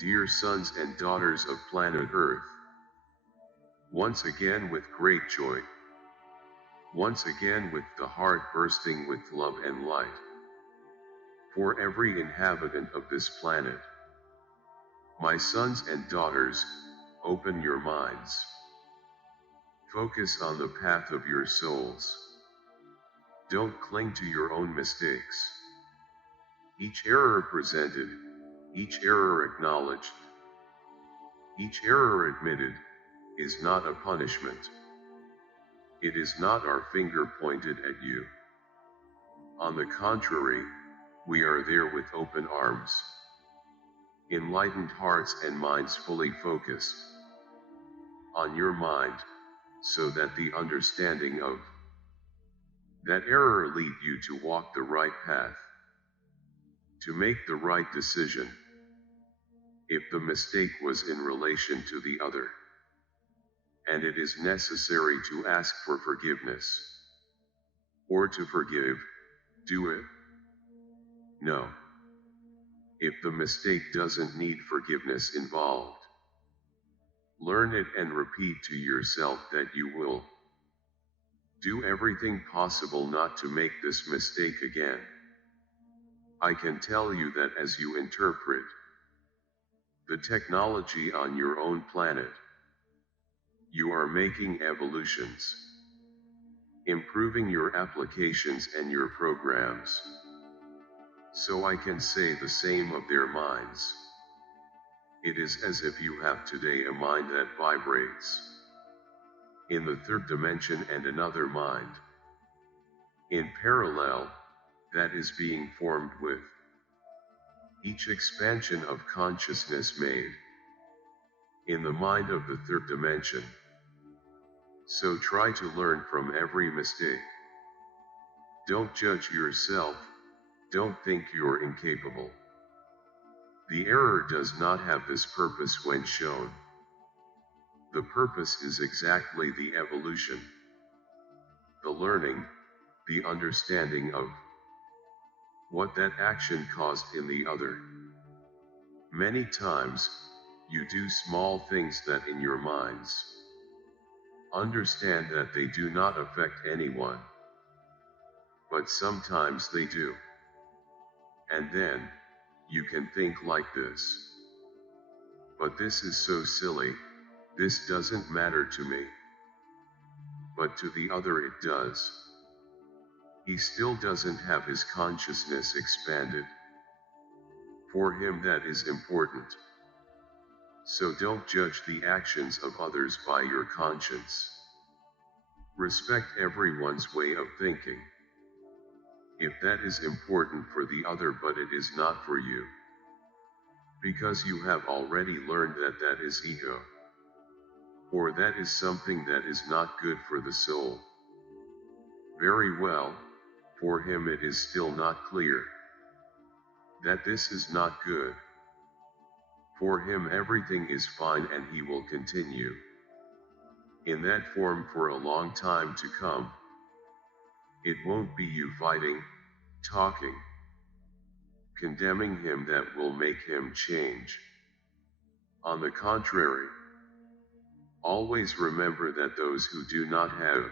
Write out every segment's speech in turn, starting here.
Dear sons and daughters of planet Earth, once again with great joy, once again with the heart bursting with love and light, for every inhabitant of this planet, my sons and daughters, open your minds. Focus on the path of your souls. Don't cling to your own mistakes. Each error presented, each error acknowledged, each error admitted, is not a punishment. It is not our finger pointed at you. On the contrary, we are there with open arms, enlightened hearts and minds fully focused on your mind, so that the understanding of that error lead you to walk the right path, to make the right decision, if the mistake was in relation to the other, and it is necessary to ask for forgiveness, or to forgive, do it. No. If the mistake doesn't need forgiveness involved, learn it and repeat to yourself that you will do everything possible not to make this mistake again. I can tell you that as you interpret the technology on your own planet, you are making evolutions, improving your applications and your programs. So I can say the same of their minds. It is as if you have today a mind that vibrates in the third dimension and another mind in parallel that is being formed with each expansion of consciousness made in the mind of the third dimension. So try to learn from every mistake. Don't judge yourself. Don't think you're incapable. The error does not have this purpose when shown. The purpose is exactly the evolution, the learning, the understanding of what that action caused in the other. Many times, you do small things that in your minds understand that they do not affect anyone, but sometimes they do. And then, you can think like this. But this is so silly, this doesn't matter to me. But to the other it does. He still doesn't have his consciousness expanded. For him that is important. So don't judge the actions of others by your conscience. Respect everyone's way of thinking. If that is important for the other but it is not for you, because you have already learned that that is ego, or that is something that is not good for the soul. Very well, for him it is still not clear that this is not good. For him everything is fine and he will continue in that form for a long time to come. It won't be you fighting, talking, condemning him that will make him change. On the contrary, always remember that those who do not have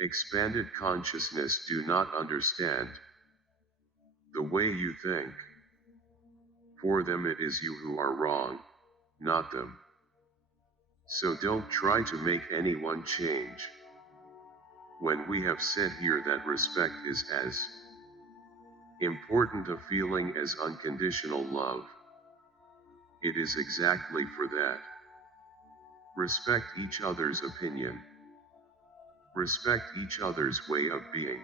expanded consciousness do not understand the way you think. For them it is you who are wrong, not them. So don't try to make anyone change. When we have said here that respect is as important a feeling as unconditional love, it is exactly for that. Respect each other's opinion. Respect each other's way of being.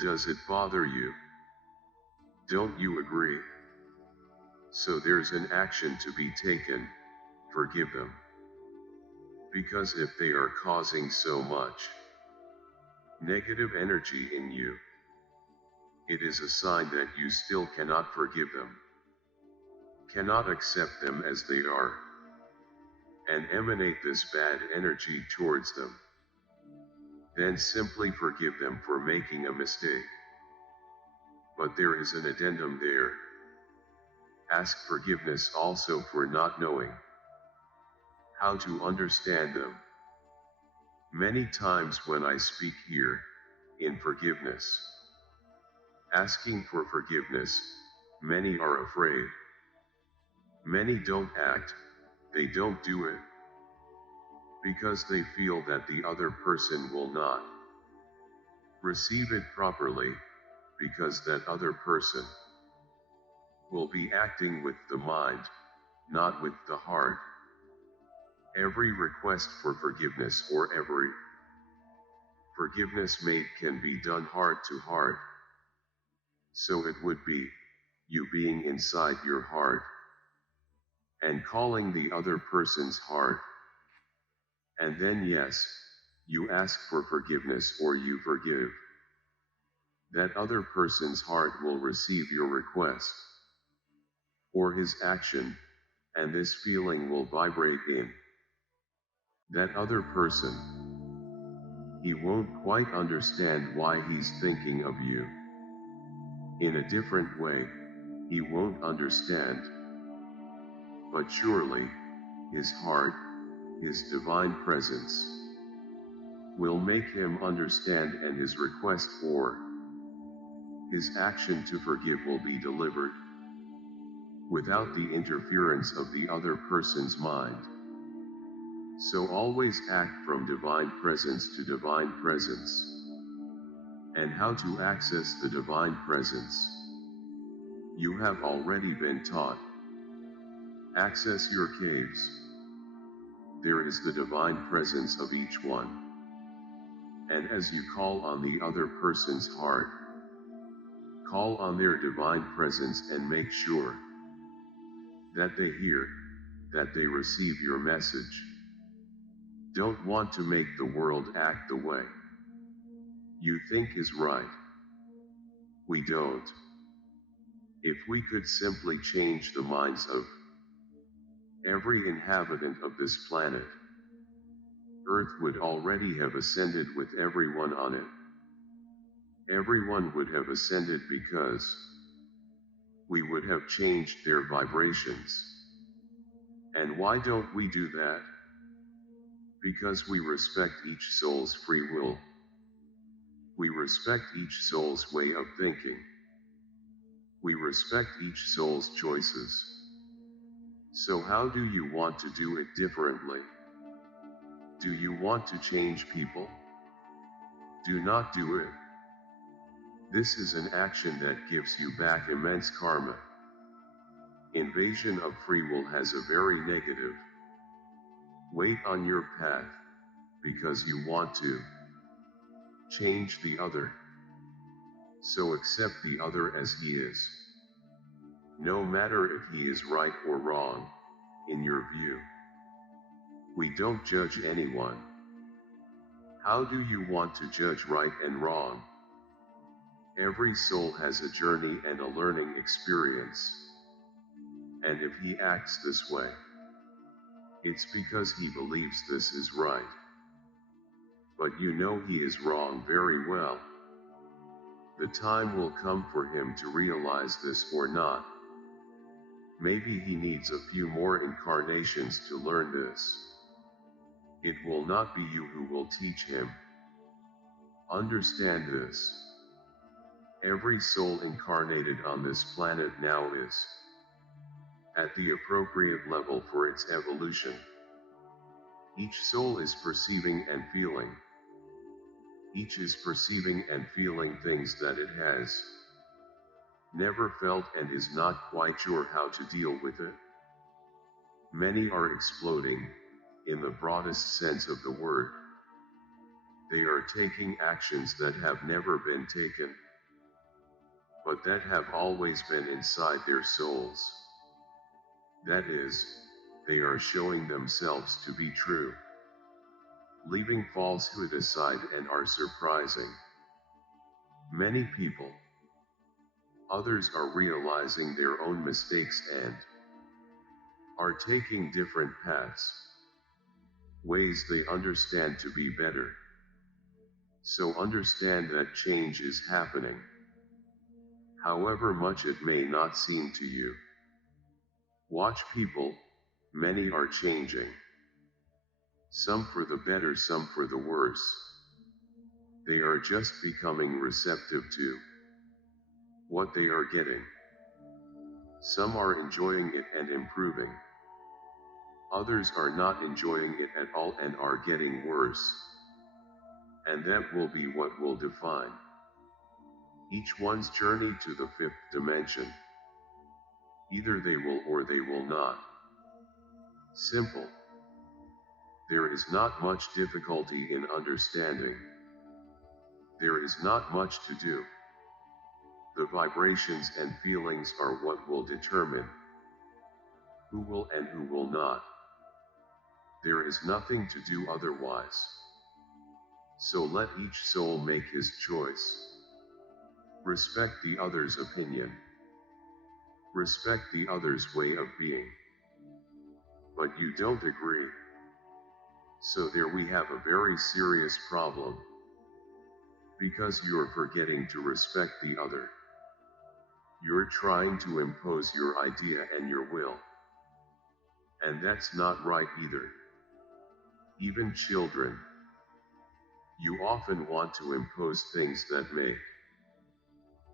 Does it bother you? Don't you agree? So there's an action to be taken, forgive them. Because if they are causing so much negative energy in you, it is a sign that you still cannot forgive them, cannot accept them as they are, and emanate this bad energy towards them. Then simply forgive them for making a mistake. But there is an addendum there. Ask forgiveness also for not knowing how to understand them. Many times when I speak here, in forgiveness, asking for forgiveness, many are afraid. Many don't act, they don't do it, because they feel that the other person will not receive it properly, because that other person will be acting with the mind, not with the heart. Every request for forgiveness or every forgiveness made can be done heart to heart. So it would be you being inside your heart and calling the other person's heart. And then yes, you ask for forgiveness or you forgive. That other person's heart will receive your request or his action, and this feeling will vibrate in that other person. He won't quite understand why he's thinking of you in a different way, he won't understand. But surely, his heart, his divine presence, will make him understand, and his request or his action to forgive will be delivered without the interference of the other person's mind. So always act from divine presence to divine presence. And how to access the divine presence? You have already been taught. Access your caves. There is the divine presence of each one. And as you call on the other person's heart, call on their divine presence and make sure that they hear, that they receive your message. Don't want to make the world act the way you think is right. We don't. If we could simply change the minds of every inhabitant of this planet, Earth would already have ascended with everyone on it. Everyone would have ascended because we would have changed their vibrations. And why don't we do that? Because we respect each soul's free will. We respect each soul's way of thinking. We respect each soul's choices. So how do you want to do it differently? Do you want to change people? Do not do it. This is an action that gives you back immense karma. Invasion of free will has a very negative weight on your path, because you want to change the other. So accept the other as he is, no matter if he is right or wrong, in your view. We don't judge anyone. How do you want to judge right and wrong? Every soul has a journey and a learning experience. And if he acts this way, it's because he believes this is right. But you know he is wrong very well. The time will come for him to realize this or not. Maybe he needs a few more incarnations to learn this. It will not be you who will teach him. Understand this. Every soul incarnated on this planet now is at the appropriate level for its evolution. Each soul is perceiving and feeling. Each is perceiving and feeling things that it has never felt and is not quite sure how to deal with it. Many are exploding, in the broadest sense of the word. They are taking actions that have never been taken, but that have always been inside their souls. That is, they are showing themselves to be true, leaving falsehood aside, and are surprising many people. Others are realizing their own mistakes and are taking different paths, ways they understand to be better. So understand that change is happening, however much it may not seem to you. Watch people, many are changing. Some for the better, some for the worse. They are just becoming receptive to what they are getting. Some are enjoying it and improving. Others are not enjoying it at all and are getting worse. And that will be what will define each one's journey to the fifth dimension. Either they will or they will not. Simple. There is not much difficulty in understanding. There is not much to do. The vibrations and feelings are what will determine who will and who will not. There is nothing to do otherwise. So let each soul make his choice. Respect the other's opinion. Respect the other's way of being. But you don't agree. So there we have a very serious problem. Because you're forgetting to respect the other. You're trying to impose your idea and your will. And that's not right either. Even children. You often want to impose things that make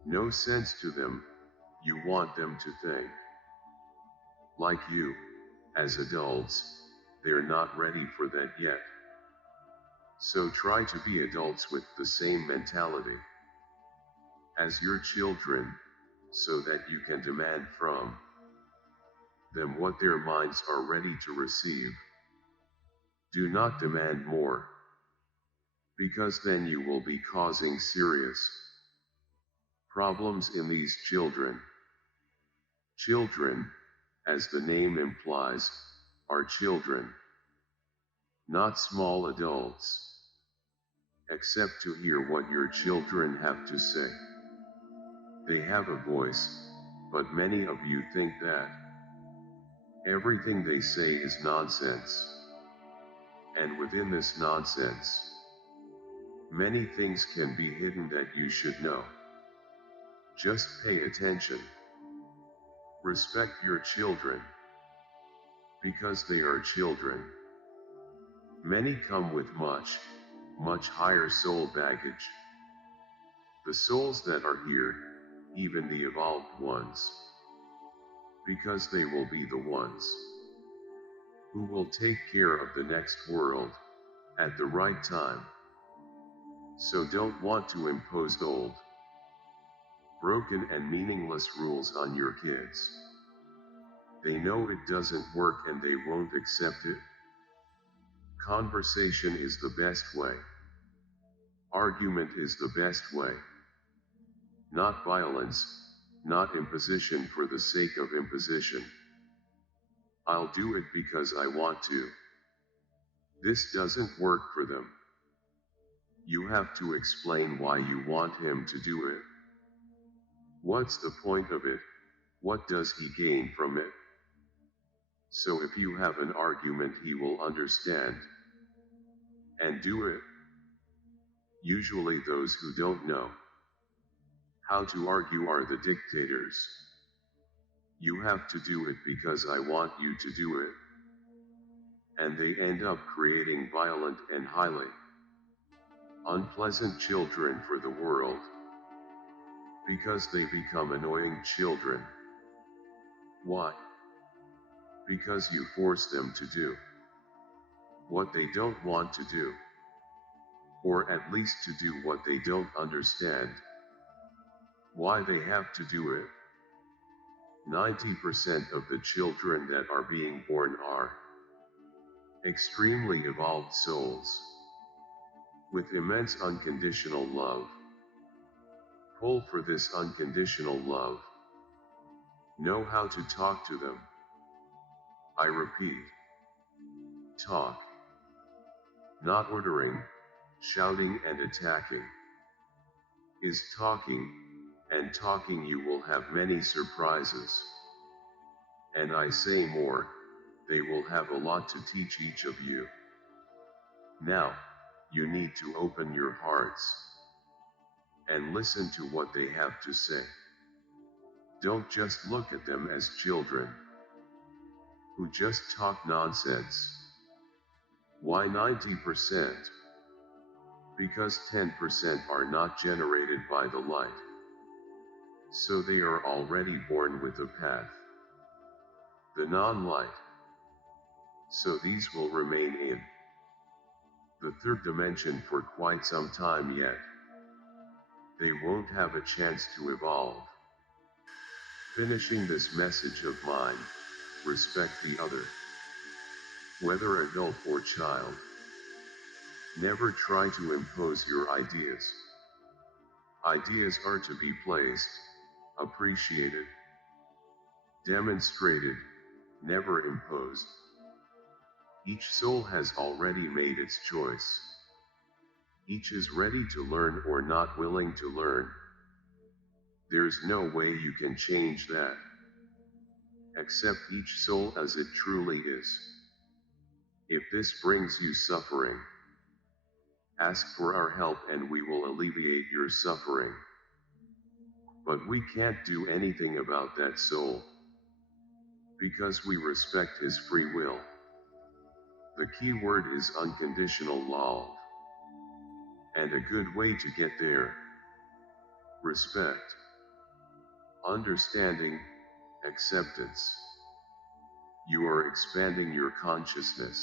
no sense to them. You want them to think like you. As adults, they're not ready for that yet. So try to be adults with the same mentality as your children, so that you can demand from them what their minds are ready to receive. Do not demand more, because then you will be causing serious problems in these children. Children, as the name implies, are children, not small adults. Except to hear what your children have to say. They have a voice, but many of you think that everything they say is nonsense. And within this nonsense, many things can be hidden that you should know. Just pay attention. Respect your children, because they are children. Many come with much higher soul baggage. The souls that are here, even the evolved ones, because they will be the ones who will take care of the next world at the right time. So don't want to impose old, broken and meaningless rules on your kids. They know it doesn't work and they won't accept it. Conversation is the best way. Argument is the best way. Not violence, not imposition for the sake of imposition. I'll do it because I want to. This doesn't work for them. You have to explain why you want him to do it. What's the point of it? What does he gain from it? So if you have an argument, he will understand and do it. Usually those who don't know how to argue are the dictators. You have to do it because I want you to do it. And they end up creating violent and highly unpleasant children for the world. Because they become annoying children. Why? Because you force them to do what they don't want to do. Or at least to do what they don't understand why they have to do it. 90% of the children that are being born are extremely evolved souls with immense unconditional love. Pull for this unconditional love. Know how to talk to them. I repeat, talk. Not ordering, shouting and attacking. Is talking, and talking you will have many surprises. And I say more, they will have a lot to teach each of you. Now, you need to open your hearts and listen to what they have to say. Don't just look at them as children. who just talk nonsense. Why 90%? Because 10% are not generated by the light. So they are already born with a path, the non-light. So these will remain in the third dimension for quite some time yet. They won't have a chance to evolve. Finishing this message of mine, respect the other. Whether adult or child. Never try to impose your ideas. Ideas are to be placed, appreciated, demonstrated, never imposed. Each soul has already made its choice. Each is ready to learn or not willing to learn. There's no way you can change that. Accept each soul as it truly is. If this brings you suffering, ask for our help and we will alleviate your suffering. But we can't do anything about that soul, because we respect his free will. The key word is unconditional love. And a good way to get there: respect, understanding, acceptance. You are expanding your consciousness.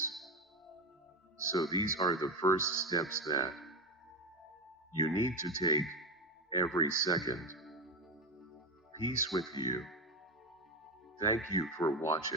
So these are the first steps that you need to take every second. Peace with you. Thank you for watching.